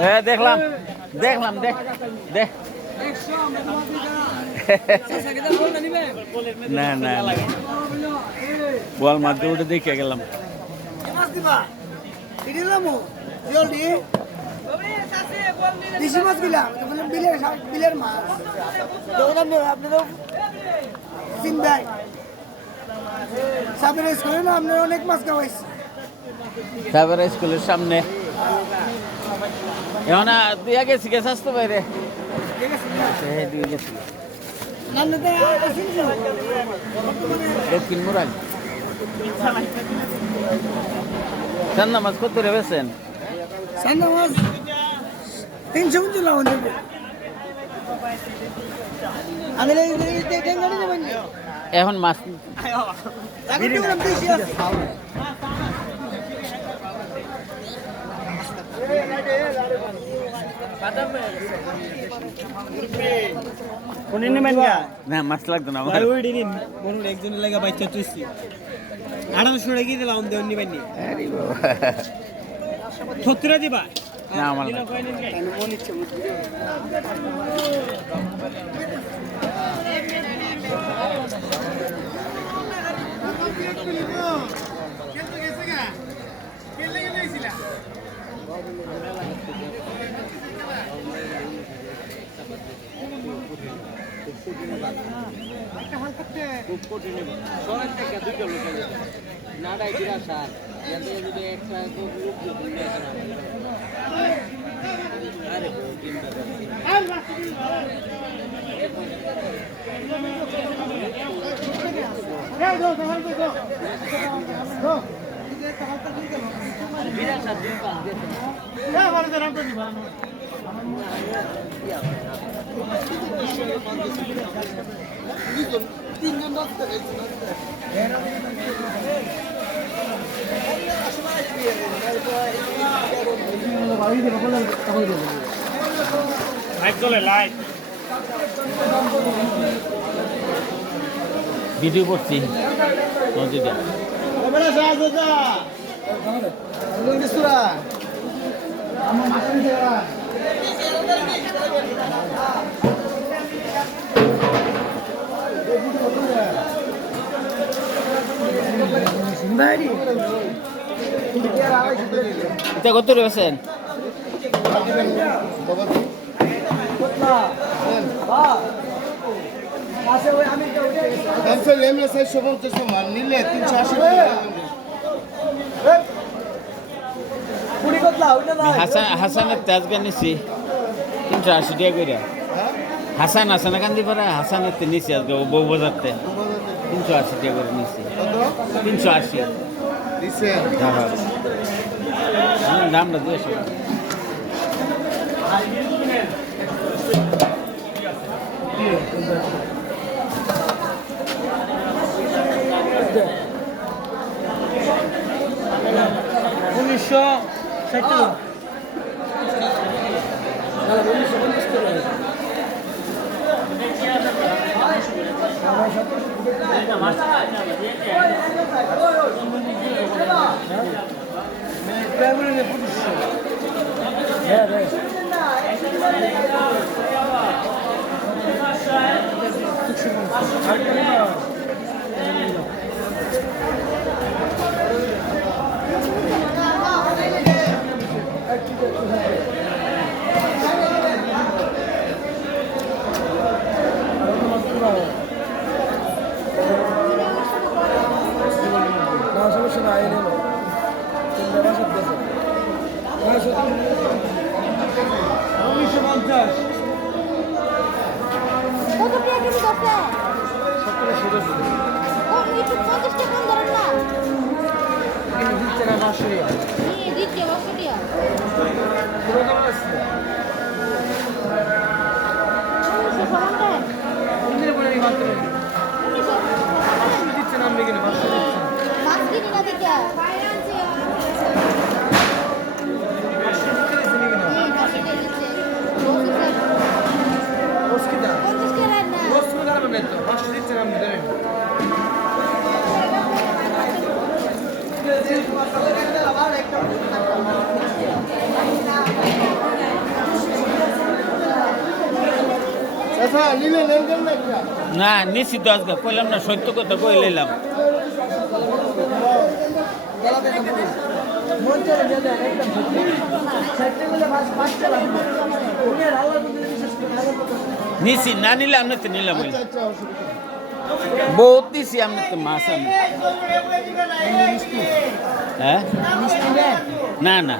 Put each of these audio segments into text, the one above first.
হ্যাঁ দেখলাম দেখলাম দেখ দেখ না না বল মারতে উঠে দেখে গেলাম দেশি মাছ গিলাম বিলের মাছ আপনি তো চিনবেন সাবের স্কুলে না আপনার অনেক মাছ খাওয়াইছে সাবের স্কুলের সামনে এখন তুই আগে শিখে আসতে বাইরে দক্ষিণ মুরাল চান্দা মাছ কত রেবেছেন চান্দা মাছ 300 উঁচু লাউন দেবে এখন মাছ না মাছ লাগতো না একজনের লাগা বাচ্চা তুইছি 1800 টাকা কি দিলাম দেন নিবেন নি 70 দিবা না আমার খুব কঠিন শহরের থেকে দুটো লোক নাডাই জিরা সার যদি একটা লোক ভিডিও করছি নদীটা এটা কত রয়েছেন হাসানের তেজগা নিছি 380 টাকা করে হাসান হাসানা কান্দি পারা হাসানের তে নিছি আজকে বউ বাজারতে 380 টাকা করে নিছি 380 দামটা দিয়েছো না নিশ্চিত আজকে কইলাম না সত্য কথা কই লইলাম নিছি না নিলে আমি তো নিলাম বহুত দিছি আমি তো মাছ আমি হ্যাঁ না না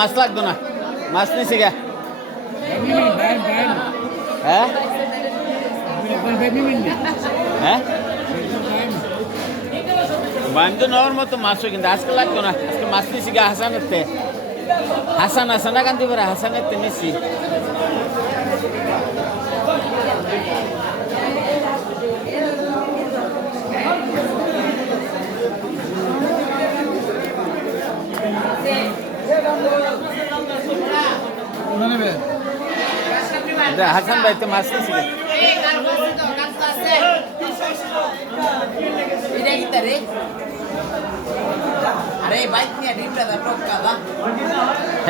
মাছ লাগতো না মাছ নিছি গা হ্যাঁ হ্যাঁ বান্ধব নেওয়ার মতো মাছও কিন্তু আজকে লাগতো না আজকে মাছ নিছি গা হাসানেতে হাসান হাসানা কান্দি পারে হাসানেতে নিছি হাসান ভাই তো মাছ নিছি अरे बाइक में ड्रीम रहा था टॉप का